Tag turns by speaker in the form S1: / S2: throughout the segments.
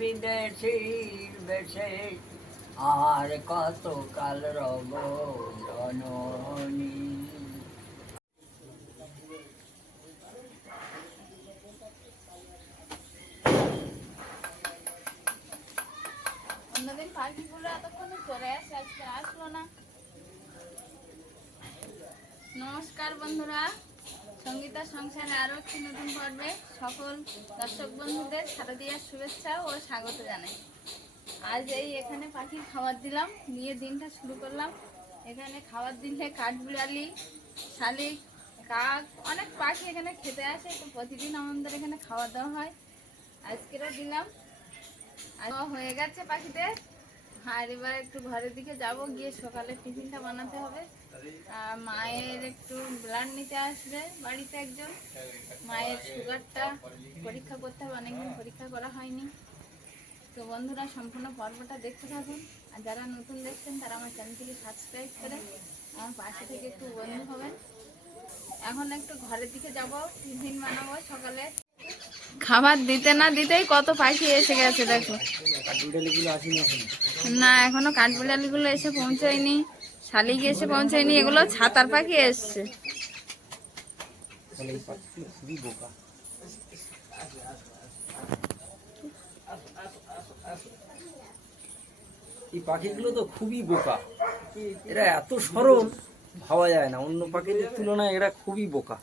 S1: বিদেশি বেশে। আর কত কাল রব জননী
S2: আসলো না। নমস্কার বন্ধুরা। সঙ্গীতা সংসারে আরও একটি নতুন পর্বে সকল দর্শক বন্ধুদের শারদীয়ার শুভেচ্ছা ও স্বাগত জানাই। আজ এই এখানে পাখি খাবার দিলাম, নিয়ে দিনটা শুরু করলাম। এখানে খাবার দিলে কাঠবিড়ালি, শালিক, কাক, অনেক পাখি এখানে খেতে আসে, তো প্রতিদিন আমাদের এখানে খাবার দেওয়া হয়। আজকেরও দিলাম। হয়ে গেছে পাখিদের। আর এবার একটু ঘরের দিকে যাব, গিয়ে সকালে টিফিনটা বানাতে হবে। মায়ের একটু ব্লাড নিতে আসবে বাড়িতে একজন। মায়ের সুগারটা পরীক্ষা করতে হবে অনেকদিন পরীক্ষা করা হয়নি। তো বন্ধুরা সম্পূর্ণ পর্বটা দেখতে থাকুন। আর যারা নতুন দেখছেন তারা আমার চ্যানেলটিকে সাবস্ক্রাইব করে আমার পাশে থেকে একটু বন্ধু হবেন। এখন একটু ঘরের দিকে যাব টিফিন বানাবো সকালে। খাবার দিতে না দিতেই কত পাখি এসে গেছে দেখো। না এখনও কাঠবিড়ালি গুলো এসে পৌঁছায়নি। শালিক এসে পৌঁছায়নি এগুলো ছাতার পাখি এসছে।
S3: এই পাখিগুলো তো খুবই বোকা। এরা এত সরল, ভাবা যায় না। অন্য পাখিদের তুলনায় এরা খুবই বোকা।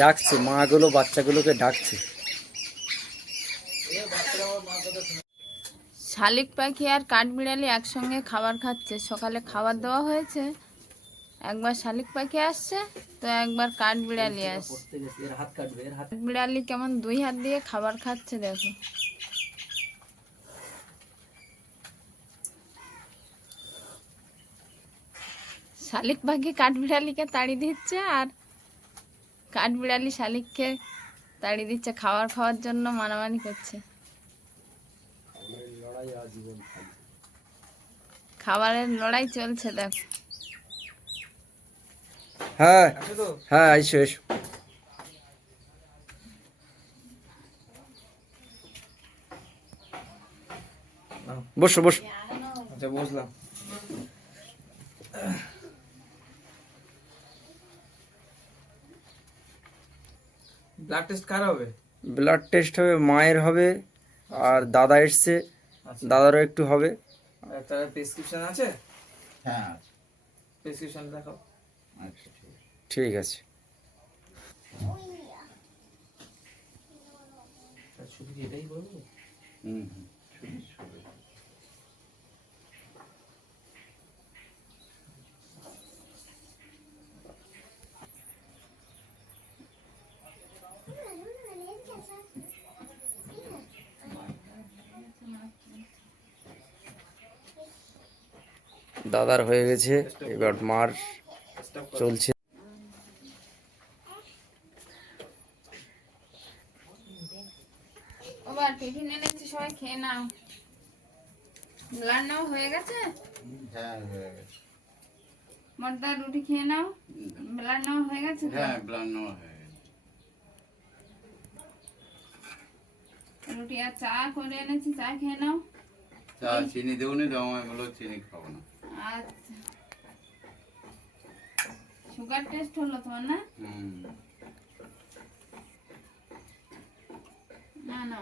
S3: ডাকছে, মাগুলো বাচ্চাগুলোকে ডাকছে।
S2: শালিক পাখি আর কাঠবিড়ালি একসঙ্গে খাবার খাচ্ছে। সকালে খাবার দেওয়া হয়েছে। একবার শালিক পাখি আসছে তো একবার কাঠবিড়ালি আসছে।
S3: কাটবে এর হাত
S2: বিড়ালি কেমন দুই হাত দিয়ে খাবার খাচ্ছে দেখো। শালিক পাখি কাঠবিড়ালিকে তাড়ি দিচ্ছে আর কাঠবিড়ালি শালিককে তাড়ি দিচ্ছে খাবার খাওয়ার জন্য মানামানি করছে।
S3: লড়াই আজীবন থাকবে।
S2: খাবারের লড়াই চলছে দেখো।
S3: হ্যাঁ হ্যাঁ এসো এসো বসো বসো।
S4: আচ্ছা বুঝলাম ব্লাড টেস্ট কার হবে?
S3: ব্লাড টেস্ট হবে মায়ের হবে আর দাদা এসছে। দাদারও একটু হবে।
S4: তার প্রেসক্রিপশন আছে?
S1: হ্যাঁ
S4: প্রেসক্রিপশন দেখাও।
S1: আচ্ছা ঠিক আছে।
S3: ঠিক আছে।
S4: তা শুধু এটাই বলব?
S1: হুম হুম।
S3: দাদার হয়ে গেছে এবার মার চলছে।
S2: সবাই খেয়ে নাও। হয়ে গেছে?
S1: হ্যাঁ হয়ে গেছে।
S2: মর্দা রুটি খেয়ে নাও। হয়ে গেছে
S1: হ্যাঁ হয়ে
S2: রুটি আর চা করে এনেছি চা খেয়ে নাও।
S1: চা চিনি দেবনি তো আমায় বলো চিনি খাব না।
S2: আচ্ছা। সুগার টেস্ট হলো তোমার না? না না।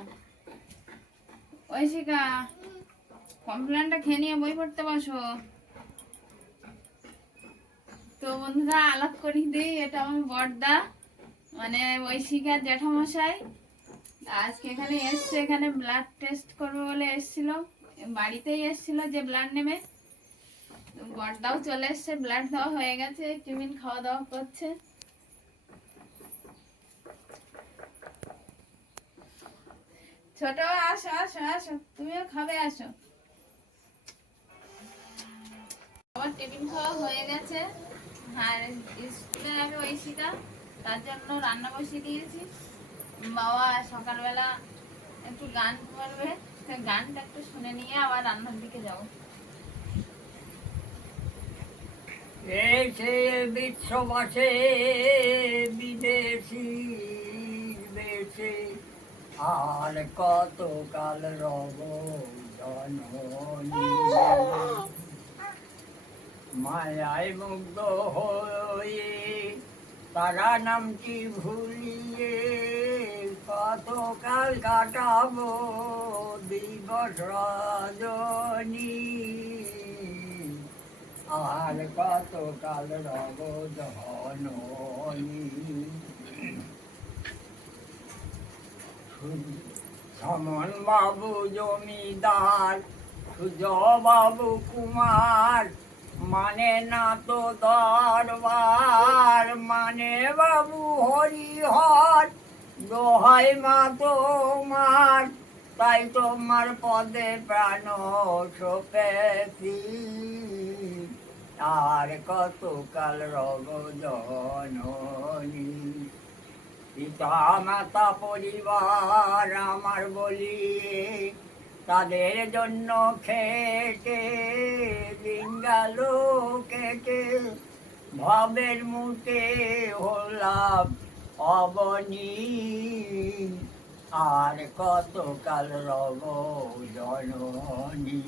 S2: ঐশিকা কমপ্লেনটা খেয়ে নিয়ে বই পড়তে বসো। তো বন্ধুরা আলাপ করি দিই এটা আমার বড়দা মানে ঐশিকার জ্যাঠামশাই। আজকে এখানে এসছে এখানে ব্লাড টেস্ট করবে বলে এসছিল। বাড়িতেই এসছিল যে ব্লাড নেবে। তো বড়দাও চলে এসছে, ব্লাড দেওয়া হয়ে গেছে, টিফিন খাওয়া দাওয়া করছে। ছোট, আসো আসো আসো, তুমিও খাবে, আসো। আমার টিফিন খাওয়া হয়ে গেছে। আর স্কুলে যাবে ঐশিকা তার জন্য রান্না বসিয়ে দিয়েছি। বাবা সকালবেলা একটু গান করবে গানটা একটু শুনে নিয়ে আবার রান্নার দিকে যাব।
S1: এসে বিশ্ববাসে, বিদেশি দেশে।
S5: আর কত কাল রব মায়ায় মুগ্ধ হয়ে তারা নামটি ভুলিয়ে কতকাল কাটাবো দিবস রজনী? আর কত কাল রব জননী সমন বাবু জমিদার বাবু কুমার মানে না তো দরবার মানে বাবু হরিহর, দোহাই মা তোমার, তাই তোমার পদে প্রাণ সোপেছি আর কত কাল রব জননী। পিতা মাতা পরিবার আমার বলি, তাদের জন্য খেটে দিন গেল কেটে, ভবের মুখে হলাম অবনী আর কত কাল রব জননী।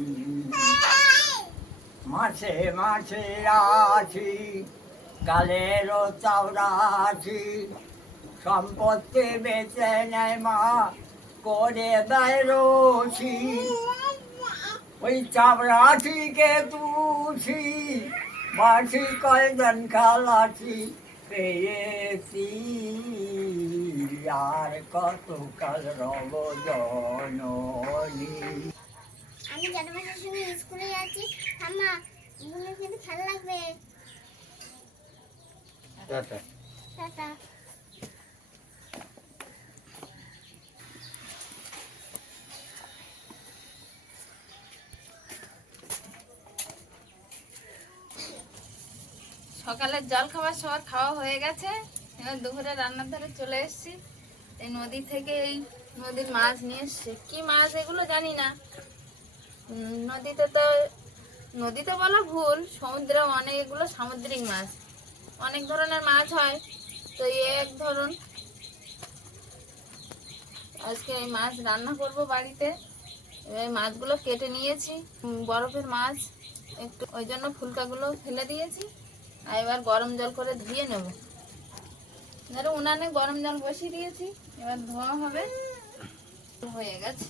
S5: মাসে মাসে আছি কালেরও চাওড়াছি সম্পত্তি বেচে নেয় মা, করে রসি ওই চাবড়াটিকে তুছি বাসি কয়জন খালাছি পেয়েছি। আর কত কাল রব জননী।
S6: আমি সঙ্গে স্কুলে যাচ্ছি ঠাম্মা এগুলো কিন্তু খেলা লাগবে।
S1: টাটা।
S6: টাটা।
S2: সকালের জল খাবার সবার খাওয়া হয়ে গেছে। এবার দুপুরে রান্নার ধারে চলে এসেছি। এই নদী থেকে এই নদীর মাছ নিয়ে এসছে। কি মাছ এগুলো জানি না। নদীতে তো নদীতে বলা ভুল, সমুদ্রে অনেক এগুলো সামুদ্রিক মাছ। অনেক ধরনের মাছ হয়। তো এক ধরন। আজকে এই মাছ রান্না করব বাড়িতে। এই মাছগুলো কেটে নিয়েছি বরফের মাছ। একটু ওই জন্য ফুলকাগুলো ফেলে দিয়েছি। আর এবার গরম জল করে ধুয়ে নেব। ধরো উনানে গরম জল বসিয়ে দিয়েছি, এবার ধোয়া হবে। হয়ে গেছে।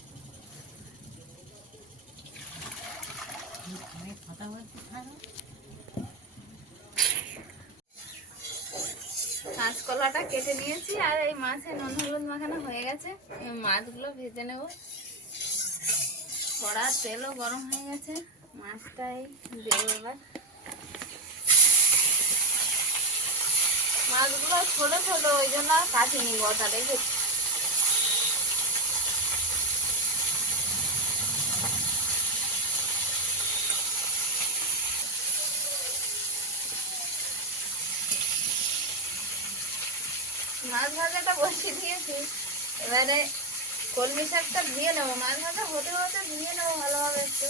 S2: কাঁচকলাটা কেটে নিয়েছি আর এই মাছে নুন হলুদ মাখানো হয়ে গেছে। মাছগুলো ভেজে নেব। কড়ার তেলও গরম হয়ে গেছে। মাছটাই দেবো এবার। মাছগুলো ছোট ছোট, ওই জন্য কাটিনি গোটা রেখেছি মাছ ভাজাটা বসিয়ে দিয়েছি। এবারে কলমি শাকটা ধুয়ে নেব। মাছ ভাজা হতে হতে ধুয়ে নেব ভালোভাবে একটু।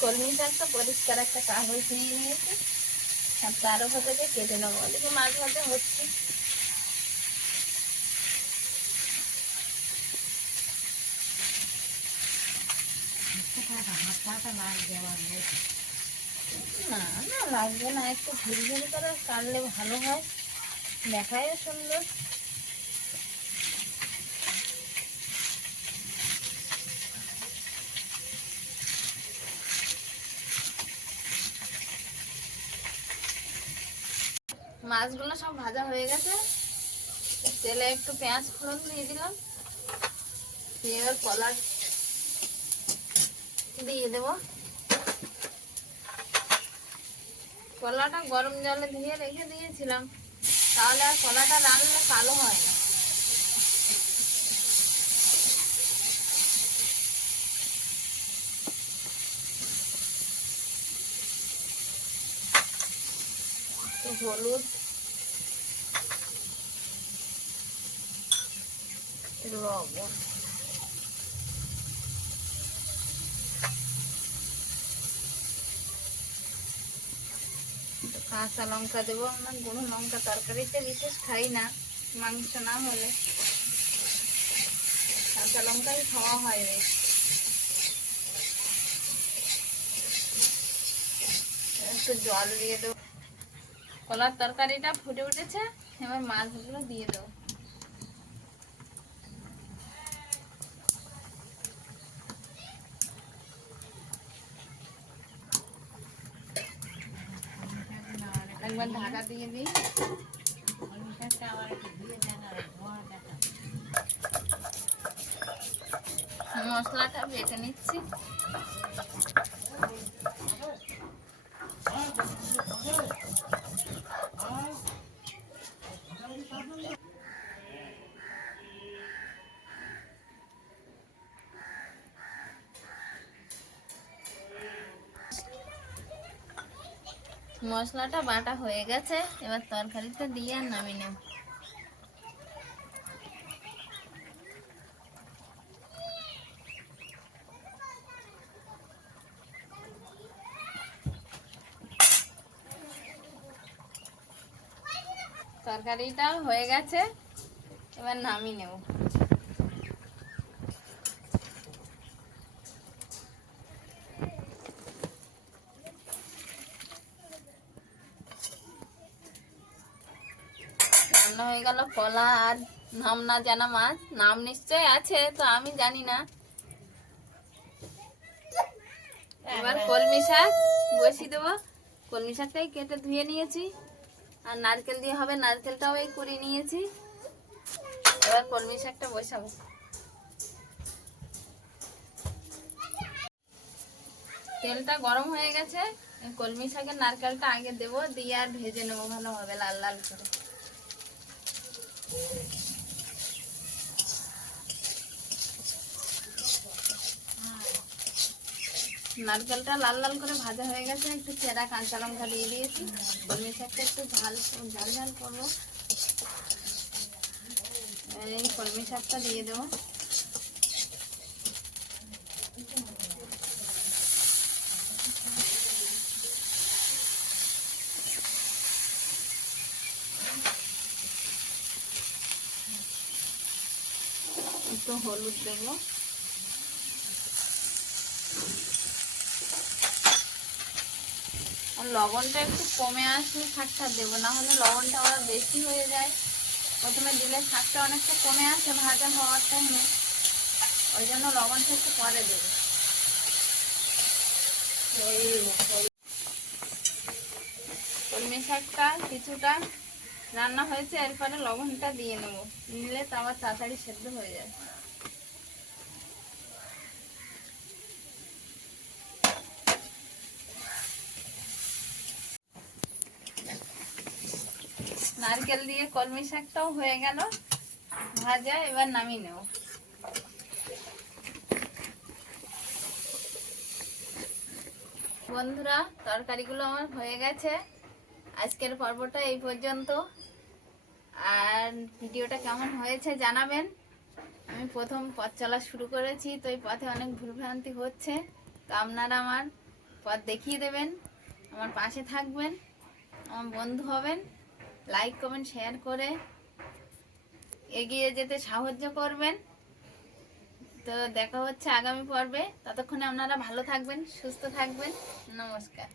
S2: কলমি শাকটা পরিষ্কার একটা কাগজ নিয়ে নিয়েছি। আর তার থেকে কেটে নেব। ওদিকে মাছ ভাজা হচ্ছে। না না, লাগবে না। একটু ঝুড়ি ঝুড়ি করে কাটলে ভালো হয়। দেখায় সুন্দর। মাছগুলো সব ভাজা হয়ে গেছে। তেলে একটু পেঁয়াজ ফোড়ন দিয়ে দিলাম। দিয়ে এবার কলা দিয়ে দেবো। কলাটা গরম জলে ধুয়ে রেখে দিয়েছিলাম, তাহলে আর কলাটা রান্নলে কালো হয় না। হলুদ লবণ। কাঁচা লঙ্কা দেবো আমরা, গুঁড়ো লঙ্কা তরকারিতে বিশেষ খাই না, মাংস না হলে। কাঁচা লঙ্কাই খাওয়া হয় রে একটু জল দিয়ে দেবো। কলার তরকারিটা ফুটে উঠেছে, এবার মাছগুলো দিয়ে দেবো। একবার ঢাকা দিয়ে দিই। মশলাটা বেটে নিচ্ছি। মশলাটা বাটা হয়ে গেছে। এবার তরকারিটা দিয়ে আর নামিয়ে নেব। তরকারিটাও হয়ে গেছে। এবার নামিয়ে নেব। রান্না হয়ে গেল কলা আর নাম না জানা মাছ। নাম নিশ্চয় আছে, তো আমি জানি না। এবার কলমি শাক বসিয়ে দেবো। কলমি শাকটাই কেটে ধুয়ে নিয়েছি। আর নারকেল দিয়ে হবে, নারকেলটাও এই করে নিয়েছি। এবার কলমি শাকটা বসাবো। তেলটা গরম হয়ে গেছে কলমি শাকের নারকেলটা আগে দেবো, দিয়ে আর ভেজে নেব ভালোভাবে, লাল লাল করে। নারকেলটা লাল লাল করে ভাজা হয়ে গেছে, একটু চেরা কাঁচা লঙ্কা দিয়ে দিয়েছি। কলমি শাকটা একটু ঝাল ঝাল ঝাল করব। এই কলমি শাকটা দিয়ে দেবো। একটু হলুদ দেবো। লবণটা একটু কমে আসলে শাকটা দেবো, না হলে লবণটা ওরা বেশি হয়ে যায়। প্রথমে দিলে শাকটা অনেকটা কমে আসে, ভাজা হওয়ার টাইমে ওই জন্য লবণটা একটু পরে দেবো। কলমি শাকটা কিছুটা রান্না হয়েছে, এরপরে লবণটা দিয়ে নেব। নিলে তো আবার তাড়াতাড়ি সেদ্ধ হয়ে যায় নারকেল দিয়ে কলমি শাকটাও হয়ে গেল। ভাজা, এবার নামিয়ে নেব। বন্ধুরা, তরকারিগুলো আমার হয়ে গেছে। আজকের পর্বটা এই পর্যন্ত। আর ভিডিওটা কেমন হয়েছে জানাবেন। আমি প্রথম পথ চলা শুরু করেছি, তো এই পথে অনেক ভুলভ্রান্তি হচ্ছে। তো আপনারা আমার পথ দেখিয়ে দেবেন, আমার পাশে থাকবেন, আমার বন্ধু হবেন। লাইক কমেন্ট শেয়ার করে এগিয়ে যেতে সাহায্য করবেন। তো দেখা হচ্ছে আগামী পর্বে। ততক্ষণে আপনারা ভালো থাকবেন, সুস্থ থাকবেন। নমস্কার।